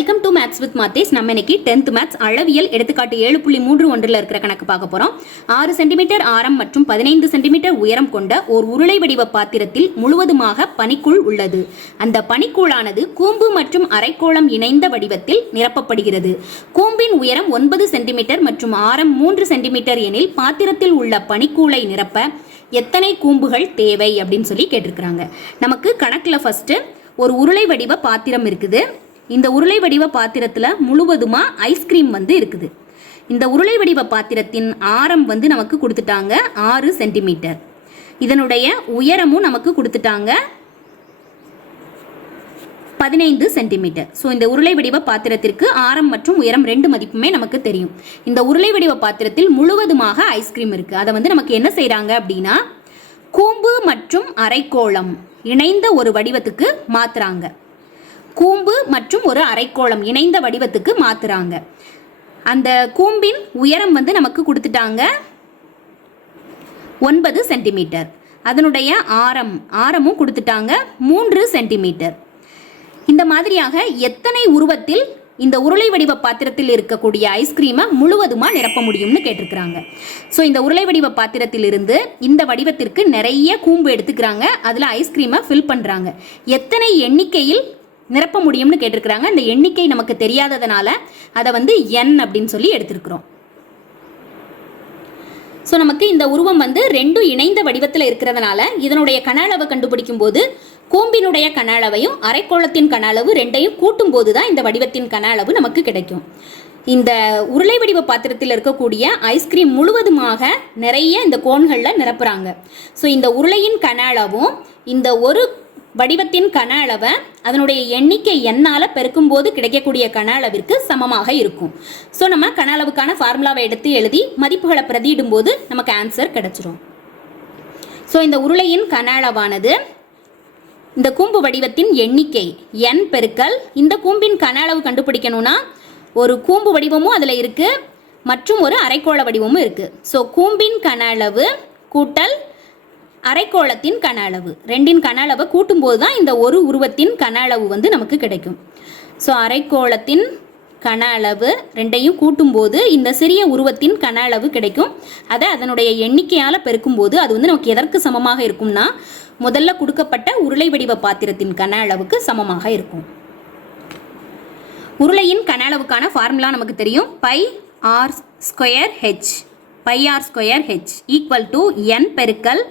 Welcome to maths with மாத்தேஸ் நம்ம இன்னைக்கு டென்த் மேத்ஸ் அளவியல் எடுத்துக்காட்டு ஏழு புள்ளி மூன்று ஒன்றில் இருக்கிற கணக்கு பார்க்க போறோம். ஆறு சென்டிமீட்டர் ஆரம் மற்றும் பதினைந்து சென்டிமீட்டர் உயரம் கொண்ட ஒரு உருளை வடிவ பாத்திரத்தில் முழுவதுமாக பனிக்கூழ் உள்ளது. அந்த பனிக்கூழானது கூம்பு மற்றும் அரைக்கோளம் இணைந்த வடிவத்தில் நிரப்பப்படுகிறது. கூம்பின் உயரம் ஒன்பது சென்டிமீட்டர் மற்றும் ஆரம் மூன்று சென்டிமீட்டர் எனில் பாத்திரத்தில் உள்ள பனிக்கூளை நிரப்ப எத்தனை கூம்புகள் தேவை அப்படின்னு சொல்லி கேட்டிருக்கிறாங்க. நமக்கு கணக்கில் ஃபர்ஸ்ட் ஒரு உருளை வடிவ பாத்திரம் இருக்குது. இந்த உருளை வடிவ பாத்திரத்தில் முழுவதுமாக ஐஸ்கிரீம் வந்து இருக்குது. இந்த உருளை வடிவ பாத்திரத்தின் ஆரம் வந்து நமக்கு கொடுத்துட்டாங்க ஆறு சென்டிமீட்டர் இதனுடைய உயரமும் நமக்கு கொடுத்துட்டாங்க பதினைந்து சென்டிமீட்டர் ஸோ இந்த உருளை வடிவ பாத்திரத்திற்கு ஆரம் மற்றும் உயரம் ரெண்டு மதிப்புமே நமக்கு தெரியும். இந்த உருளை வடிவ பாத்திரத்தில் முழுவதுமாக ஐஸ்கிரீம் இருக்கு. அதை வந்து நமக்கு என்ன செய்கிறாங்க அப்படின்னா கூம்பு மற்றும் அரைக்கோளம் இணைந்த ஒரு வடிவத்துக்கு மாத்துறாங்க. கூம்பு மற்றும் ஒரு அரைக்கோளம் இணைந்த வடிவத்துக்கு மாத்துறாங்க. அந்த கூம்பின் உயரம் வந்து நமக்கு கொடுத்துட்டாங்க ஒன்பது சென்டிமீட்டர். அதனுடைய ஆரம் ஆரமும் கொடுத்துட்டாங்க மூன்று சென்டிமீட்டர். இந்த மாதிரியாக எத்தனை உருவத்தில் இந்த உருளை வடிவ பாத்திரத்தில் இருக்கக்கூடிய ஐஸ்கிரீமை முழுவதுமாக நிரப்ப முடியும்னு கேட்டிருக்கிறாங்க. ஸோ இந்த உருளை வடிவ பாத்திரத்திலிருந்து இந்த வடிவத்திற்கு நிறைய கூம்பு எடுத்துக்கிறாங்க. அதில் ஐஸ்கிரீமை ஃபில் பண்ணுறாங்க எத்தனை எண்ணிக்கையில் நிரப்ப முடியும்னு கேட்டிருக்கிறாங்க. இந்த எண்ணிக்கை நமக்கு தெரியாததுனால அதை வந்து என் அப்படின்னு சொல்லி எடுத்திருக்கிறோம். ஸோ நமக்கு இந்த உருவம் வந்து ரெண்டும் இணைந்த வடிவத்தில் இருக்கிறதுனால இதனுடைய கன அளவை கண்டுபிடிக்கும் போது கூம்பினுடைய கன அளவையும் அரைக்கோளத்தின் கன அளவு ரெண்டையும் கூட்டும் போது தான் இந்த வடிவத்தின் கன அளவு நமக்கு கிடைக்கும். இந்த உருளை வடிவ பாத்திரத்தில் இருக்கக்கூடிய ஐஸ்கிரீம் முழுவதுமாக நிறைய இந்த கோன்களில் நிரப்புறாங்க. ஸோ இந்த உருளையின் கன அளவும் இந்த ஒரு வடிவத்தின் கன அளவை அதனுடைய எண்ணிக்கை எண்ணால் பெருக்கும்போது கிடைக்கக்கூடிய கன அளவிற்கு சமமாக இருக்கும். ஸோ நம்ம கன அளவுக்கான ஃபார்முலாவை எடுத்து எழுதி மதிப்புகளை பிரதியிடும் போது நமக்கு ஆன்சர் கிடைச்சிரும். ஸோ இந்த உருளையின் கன அளவானது இந்த கூம்பு வடிவத்தின் எண்ணிக்கை எண் பெருக்கல் இந்த கூம்பின் கன அளவு கண்டுபிடிக்கணும்னா ஒரு கூம்பு வடிவமும் அதில் இருக்குது மற்றும் ஒரு அரைக்கோள வடிவமும் இருக்குது ஸோ கூம்பின் கன அளவு கூட்டல் அரைக்கோளத்தின் கன அளவு. ரெண்டின் கன அளவை கூட்டும்போது தான் இந்த ஒரு உருவத்தின் கன அளவு வந்து நமக்கு கிடைக்கும். ஸோ அரைக்கோளத்தின் கன அளவு ரெண்டையும் கூட்டும்போது இந்த சிறிய உருவத்தின் கன அளவு கிடைக்கும். அதை அதனுடைய எண்ணிக்கையால் பெருக்கும்போது அது வந்து நமக்கு எதற்கு சமமாக இருக்கும்னா முதல்ல கொடுக்கப்பட்ட உருளை வடிவ பாத்திரத்தின் கன அளவுக்கு சமமாக இருக்கும். உருளையின் கன அளவுக்கான ஃபார்முலா நமக்கு தெரியும். Pi r square h pi r square h equal to n பெருக்கல்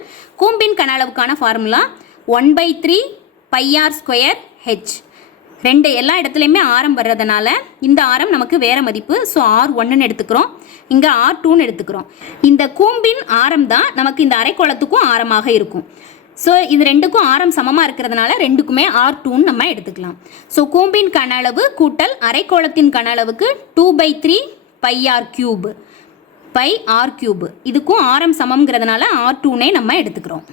கூம்பின் கன அளவுக்கான formula one by three pi r square h ரெண்டு எல்லா இடத்துலையுமே ஆரம் வர்றதுனால இந்த ஆரம் நமக்கு வேறு மதிப்பு. ஸோ ஆர் ஒன்றுன்னு எடுத்துக்கிறோம். இங்கே ஆர் டூன்னு எடுத்துக்கிறோம். இந்த கூம்பின் ஆரம் தான் நமக்கு இந்த அரைக்கோளத்துக்கும் ஆரமாக இருக்கும். ஸோ இது ரெண்டுக்கும் ஆரம் சமமாக இருக்கிறதுனால ரெண்டுக்குமே ஆர் டூன்னு நம்ம எடுத்துக்கலாம். ஸோ கூம்பின் கன அளவு கூட்டல் அரைக்கோளத்தின் கன அளவுக்கு two by three pi r cube pi r cube இதுக்கும் ஆரம் சமம்ங்கிறதுனால ஆர் டூனே நம்ம எடுத்துக்கிறோம்.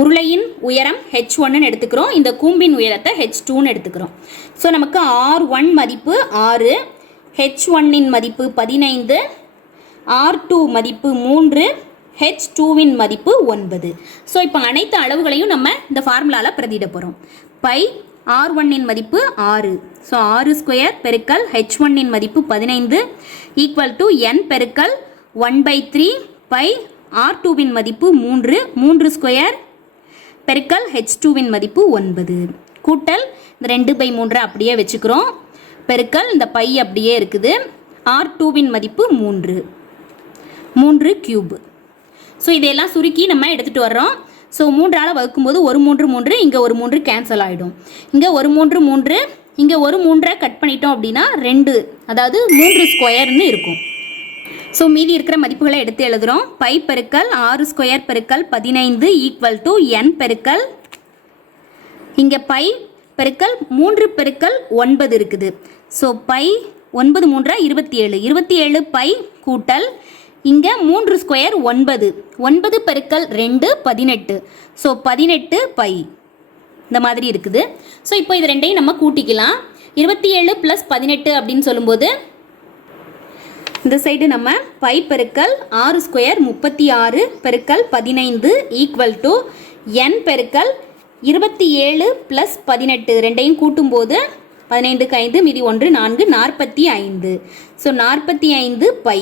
உருளையின் உயரம் ஹெச் ஒன்னு எடுத்துக்கிறோம். இந்த கூம்பின் உயரத்தை ஹெச் டூன்னு எடுத்துக்கிறோம். ஸோ நமக்கு ஆர் ஒன் மதிப்பு ஆறு ஹெச் ஒன்னின் மதிப்பு பதினைந்து ஆர் டூ மதிப்பு மூன்று ஹெச் டூவின் மதிப்பு ஒன்பது. ஸோ இப்போ அனைத்து அளவுகளையும் நம்ம இந்த ஃபார்முலாவில் பிரதிட போகிறோம் பை ஆர் ஒன்னின் மதிப்பு ஆறு. ஸோ ஆறு ஸ்கொயர் பெருக்கல் ஹெச் ஒன்னின் மதிப்பு பதினைந்து ஈக்குவல் டு என் பெருக்கல் one by three pi r டூவின் மதிப்பு மூன்று. மூன்று ஸ்கொயர் பெருக்கல் ஹெச் டூவின் மதிப்பு ஒன்பது. கூட்டல் இந்த ரெண்டு பை மூன்றை அப்படியே வச்சுக்கிறோம். பெருக்கல் இந்த பை அப்படியே இருக்குது. ஆர் டூவின் மதிப்பு மூன்று. மூன்று கியூப் ஸோ இதையெல்லாம் சுருக்கி நம்ம எடுத்துகிட்டு வர்றோம். ஸோ மூன்றால் வகுக்கும்போது ஒரு மூன்று மூன்று இங்கே ஒரு மூன்று கேன்சல் ஆகிடும் இங்கே ஒரு மூன்று மூன்று இங்கே ஒரு மூன்றை கட் பண்ணிட்டோம் அப்படின்னா ரெண்டு அதாவது மூன்று ஸ்கொயர்னு இருக்கும். ஸோ மீதி இருக்கிற மதிப்புகளை எடுத்து எழுதுகிறோம் பை பெருக்கல் ஆறு ஸ்கொயர் பெருக்கல் பதினைந்து ஈக்குவல் டு என் பெருக்கல் இங்கே பை பெருக்கல் மூன்று பெருக்கல் ஒன்பது இருக்குது. ஸோ பை ஒன்பது மூன்றா இருபத்தி ஏழு. இருபத்தி ஏழு பை கூட்டல் இங்கே மூன்று ஸ்கொயர் ஒன்பது. ஒன்பது பெருக்கல் ரெண்டு பதினெட்டு. ஸோ பதினெட்டு பை. இந்த மாதிரி இருக்குது. ஸோ இப்போ இது ரெண்டையும் நம்ம கூட்டிக்கலாம். இருபத்தி ஏழு ப்ளஸ் பதினெட்டு அப்படின்னு சொல்லும்போது இந்த சைடு நம்ம பை பெருக்கல் ஆறு ஸ்கொயர் முப்பத்தி ஆறு பெருக்கல் பதினைந்து ஈக்குவல் டு என் பெருக்கல் இருபத்தி ஏழு ப்ளஸ் பதினெட்டு. ரெண்டையும் கூட்டும்போது பதினைந்துக்கு ஐந்து மீதி ஒன்று நான்கு நாற்பத்தி ஐந்து. ஸோ நாற்பத்தி ஐந்து பை.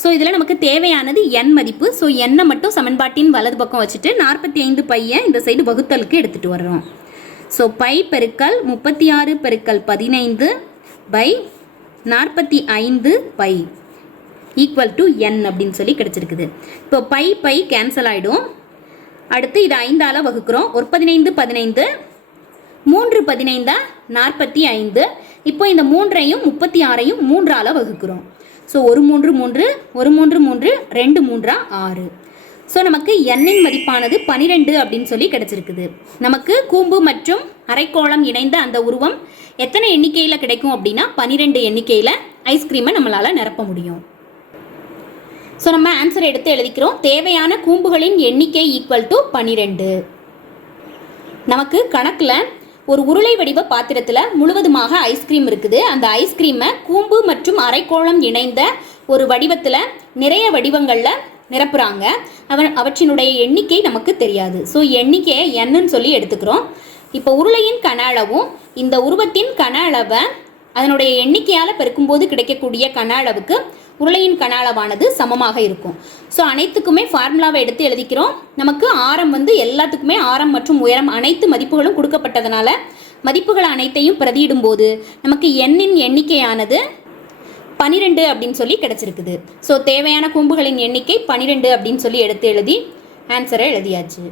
ஸோ இதில் நமக்கு தேவையானது எண் மதிப்பு. ஸோ எண்ணை மட்டும் சமன்பாட்டின் வலது பக்கம் வச்சுட்டு நாற்பத்தி ஐந்து பையை இந்த சைடு வகுத்தலுக்கு எடுத்துகிட்டு வர்றோம். ஸோ பை பெருக்கல் முப்பத்தி ஆறு பெருக்கல் பதினைந்து பை நாற்பத்தி ஐந்து பை ஈக்குவல் டு என் அப்படின்னு சொல்லி கிடச்சிருக்குது. இப்போ பை பை கேன்சல் ஆகிடும் அடுத்து இது ஐந்தால் வகுக்கிறோம். ஒரு பதினைந்து பதினைந்து மூன்று பதினைந்தா நாற்பத்தி ஐந்து இப்போ இந்த மூன்றையும் முப்பத்தி ஆறையும் மூன்றால் வகுக்கிறோம். ஸோ ஒரு மூன்று மூன்று ஒரு மூன்று மூன்று ரெண்டு மூன்றா ஆறு. ஸோ நமக்கு எண்ணின் மதிப்பானது பனிரெண்டு அப்படின்னு சொல்லி கிடச்சிருக்குது. நமக்கு கூம்பு மற்றும் அரைக்கோளம் இணைந்த அந்த உருவம் எத்தனை எண்ணிக்கையில் கிடைக்கும் அப்படின்னா பனிரெண்டு எண்ணிக்கையில் ஐஸ்கிரீமை நம்மளால் நிரப்ப முடியும். ஸோ நம்ம ஆன்சர் எடுத்து எழுதிக்கிறோம். தேவையான கூம்புகளின் எண்ணிக்கை ஈக்குவல் டு பனிரெண்டு. நமக்கு கணக்கில் ஒரு உருளை வடிவ பாத்திரத்தில் முழுவதுமாக ஐஸ்கிரீம் இருக்குது. அந்த ஐஸ்கிரீமை கூம்பு மற்றும் அரைக்கோளம் இணைந்த ஒரு வடிவத்தில் நிறைய வடிவங்களில் நிரப்புறாங்க. அவன் அவற்றினுடைய எண்ணிக்கை நமக்கு தெரியாது. ஸோ எண்ணிக்கையை என்னன்னு சொல்லி எடுத்துக்கிறோம். இப்போ உருளையின் கன அளவும் இந்த உருவத்தின் கன அளவை அதனுடைய எண்ணிக்கையால் பெருக்கும்போது கிடைக்கக்கூடிய கன அளவுக்கு உருளையின் கன அளவானது சமமாக இருக்கும். ஸோ அனைத்துக்குமே ஃபார்முலாவை எடுத்து எழுதிக்கிறோம். நமக்கு ஆரம் வந்து எல்லாத்துக்குமே ஆரம் மற்றும் உயரம் அனைத்து மதிப்புகளும் கொடுக்கப்பட்டதுனால மதிப்புகள் அனைத்தையும் பிரதியிடும்போது நமக்கு எண்ணின் எண்ணிக்கையானது பனிரெண்டு அப்படின்னு சொல்லி கிடச்சிருக்குது. ஸோ தேவையான கூம்புகளின் எண்ணிக்கை பனிரெண்டு அப்படின்னு சொல்லி எடுத்து எழுதி ஆன்சரை எழுதியாச்சு.